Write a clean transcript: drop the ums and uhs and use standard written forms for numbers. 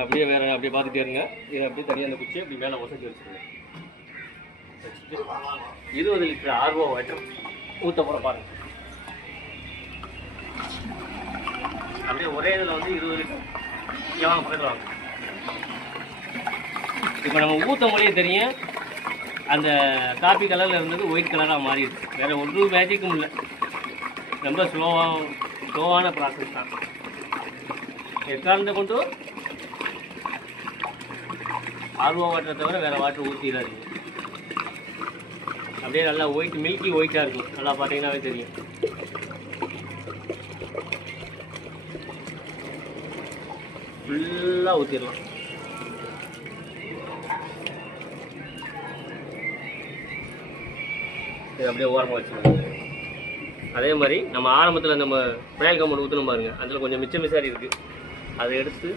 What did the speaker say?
அப்படியே வேறு அப்படியே பார்த்துட்டே இருங்க. இதை அப்படியே தனியாக அந்த குச்சியை அப்படி மேலே வசதி வச்சுருங்க. வச்சுட்டு 20 லிட்டர் ஆர்வோ வாட்டர் ஊற்ற போகிற பாருங்கள். அப்படியே ஒரே இதில் வந்து 20 லிட்டர் எவ்வளோ பக்கத்தில் வாங்க. இப்போ நம்ம ஊற்ற மொழியே தெரியும், அந்த காப்பி கலரில் இருந்தது ஒயிட் கலராக மாறிடுது. வேறு ஒரு மேஜிக்கும் இல்லை, ரொம்ப ஸ்லோவான ப்ராசஸ் தான். எக்காரணத்தை கொண்டு ஆர்வோ வாட்டரை தவிர வேறு வாட்டர் ஊற்றிடாதீங்க. அப்படியே நல்லா ஒயிட் மில்கி ஒயிட்டாக இருக்கும், நல்லா பார்த்தீங்கன்னாவே தெரியும். ஃபுல்லாக ஊற்றிடலாம். இது அப்படியே ஓரமாக வச்சுக்கோங்க. அதே மாதிரி நம்ம ஆரம்பத்தில் நம்ம பிராயல் கம்பௌண்ட் ஊற்றணும் பாருங்கள், அதில் கொஞ்சம் மிச்சம் மிசாரி இருக்குது, அதை எடுத்து